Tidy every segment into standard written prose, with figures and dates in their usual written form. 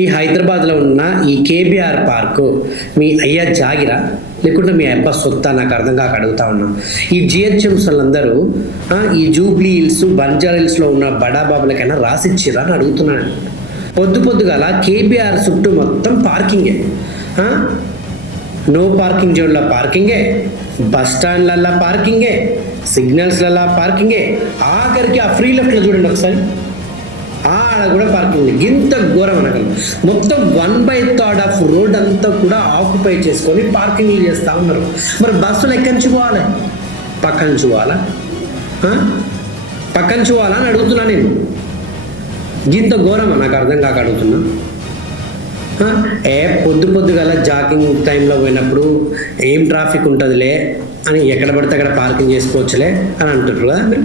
ఈ హైదరాబాద్లో ఉన్న ఈ కేబీఆర్ పార్కు మీ అయ్యా జాగిరా లేకుంటే మీ అబ్బా సొత్తా నాకు అర్థం కాక అడుగుతా ఉన్నా. ఈ జిహెచ్ఎంస్ వాళ్ళందరూ ఈ జూబ్లీ హిల్స్ బంజారా హిల్స్లో ఉన్న బడాబాబులకైనా రాసిచ్చిరా అని అడుగుతున్నాను. పొద్దుగాల కేబీఆర్ చుట్టూ మొత్తం పార్కింగే, నో పార్కింగ్ జోన్ల పార్కింగే, బస్ స్టాండ్లల్లో పార్కింగే, సిగ్నల్స్లలో పార్కింగే, ఆఖరికి ఆ ఫ్రీ లెఫ్ట్లో చూడండి ఒకసారి, ఆడ కూడా పార్కింగ్. ఇంత ఘోరం అనగలం. మొత్తం 1/3 ఆఫ్ రోడ్ అంతా కూడా ఆక్యుపై చేసుకొని పార్కింగ్లు చేస్తూ ఉన్నారు. మరి బస్సులు ఎక్కడి నుంచి పోవాలి? పక్క నుంచి పోవాలా? పక్క నుంచి పోవాలా అని అడుగుతున్నా నేను. ఇంత ఘోరమా నాకు అర్థం కాక అడుగుతున్నా. పొద్దుగల జాగింగ్ టైంలో పోయినప్పుడు ఏం ట్రాఫిక్ ఉంటుందిలే అని ఎక్కడ పడితే అక్కడ పార్కింగ్ చేసుకోవచ్చులే అని అంటారు కదా మీరు.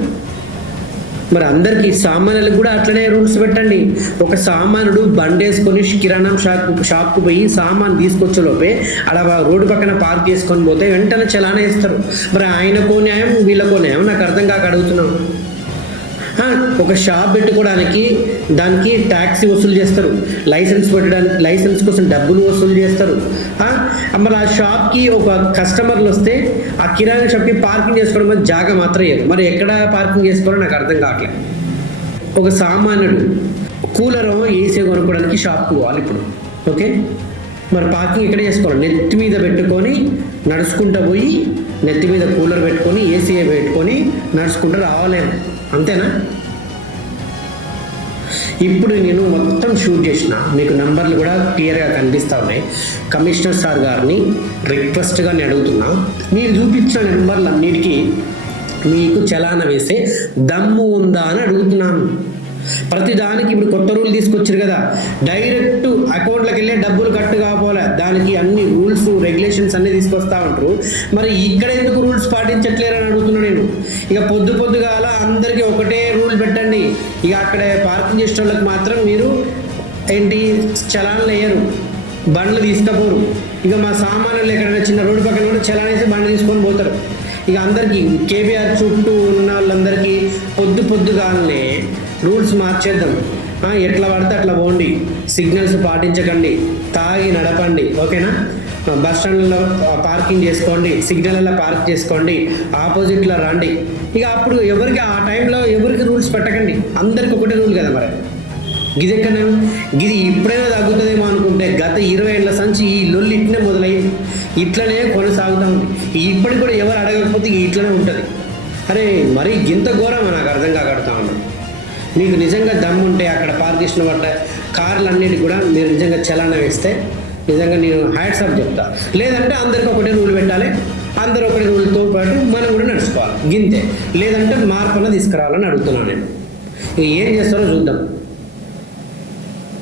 మరి అందరికీ సామాన్యులకు కూడా అట్లనే రూల్స్ పెట్టండి. ఒక సామాన్యుడు బండి వేసుకొని కిరాణం షాప్కు పోయి సామాన్ తీసుకొచ్చేలోపే అలా రోడ్డు పక్కన పార్క్ చేసుకొని పోతే వెంటనే చలానా వేస్తారు. మరి ఆయనకో న్యాయం వీళ్ళకో న్యాయం నాకు అర్థం కాక అడుగుతున్నాను. ఒక షాప్ పెట్టుకోవడానికి దానికి ట్యాక్సీ వసూలు చేస్తారు, లైసెన్స్ పెట్టడానికి లైసెన్స్ కోసం డబ్బులు వసూలు చేస్తారు. మరి ఆ షాప్కి ఒక కస్టమర్లు వస్తే ఆ కిరాణా షాప్కి పార్కింగ్ చేసుకోవడం మీద జాగా మాత్రం ఇయ్యరు. మరి ఎక్కడ పార్కింగ్ చేసుకోవాలో నాకు అర్థం కావట్లేదు. ఒక సామాన్యుడు కూలర్ ఏసీ కొనుక్కోవడానికి షాప్కి పోవాలి ఇప్పుడు, ఓకే. మరి పార్కింగ్ ఎక్కడ చేసుకోవాలి? నెత్తి మీద పెట్టుకొని నడుచుకుంటూ పోయి నెత్తి మీద కూలర్ పెట్టుకొని ఏసీ పెట్టుకొని నడుచుకుంటూ రావాలేమో, అంతేనా? ఇప్పుడు నేను మొత్తం షూట్ చేసిన, మీకు నంబర్లు కూడా క్లియర్గా కనిపిస్తూ ఉన్నాయి. కమిషనర్ సార్ గారిని రిక్వెస్ట్గా నేను అడుగుతున్నా, మీరు చూపించిన నెంబర్లు అన్నిటికీ మీకు చలానా వేసే దమ్ము ఉందా అని అడుగుతున్నాను. ప్రతిదానికి ఇప్పుడు కొత్త రూల్ తీసుకొచ్చారు కదా, డైరెక్ట్ అకౌంట్లోకి వెళ్ళే డబ్బులు కట్టు కాకపోలే, దానికి అన్ని రూల్స్ రెగ్యులేషన్స్ అన్నీ తీసుకొస్తా ఉంటారు. మరి ఇక్కడ ఎందుకు రూల్స్ పాటించట్లేరు అని అడుగుతున్నాను నేను. ఇక పొద్దుగాల అందరికీ ఒకటే రూల్ పెట్టండి. ఇక అక్కడ పార్కింగ్ చేసే వాళ్ళకి మాత్రం మీరు ఏంటి చలాన్లు వేయరు, బండ్లు తీసుకపోరు. ఇక మా సామాన్యులు ఎక్కడైనా చిన్న రోడ్డు పక్కన కూడా చలాన్ వేసి బండ్లు తీసుకొని పోతారు. ఇక అందరికీ కేబీఆర్ చుట్టూ ఉన్న వాళ్ళందరికీ పొద్దుగాలనే రూల్స్ మార్చేద్దాం. ఎట్లా పడితే అట్లా పోండి, సిగ్నల్స్ పాటించకండి, తాగి నడపండి, ఓకేనా? బస్ స్టాండ్లో పార్కింగ్ చేసుకోండి, సిగ్నల్లో పార్క్ చేసుకోండి, ఆపోజిట్లో రండి. ఇక అప్పుడు ఎవరికి ఆ టైంలో ఎవరికి రూల్స్ పెట్టకండి, అందరికి ఒకటే రూల్ కదా. మరి గిది ఎక్కడనే గిది ఇప్పుడైనా తగ్గుతుందేమో అనుకుంటే గత 20 ఏళ్ళ సంచి ఈ లొల్లి ఇట్లనే మొదలైంది, ఇట్లనే కొనసాగుతూ ఉంది. ఇప్పటికి కూడా ఎవరు అడగకపోతే ఇట్లనే ఉంటుంది. అరే మరి ఇంత ఘోరమా నాకు అర్థం కాక అడుగుతా ఉన్నాను. మీకు నిజంగా దమ్ముంటే అక్కడ పార్క్ చేసిన పడ్డ కార్లన్నిటికి కూడా మీరు నిజంగా చలానా వేస్తే నిజంగా నేను హ్యాట్స్ ఆఫ్ చెప్తా. లేదంటే అందరికి ఒకటే రూల్ పెట్టాలి, అందరూ ఒకటే రూల్తో పాటు మనం కూడా నడుచుకోవాలి, గింతే. లేదంటే మార్పున తీసుకురావాలని అడుగుతున్నాను నేను. ఏం చేస్తారో చూద్దాం.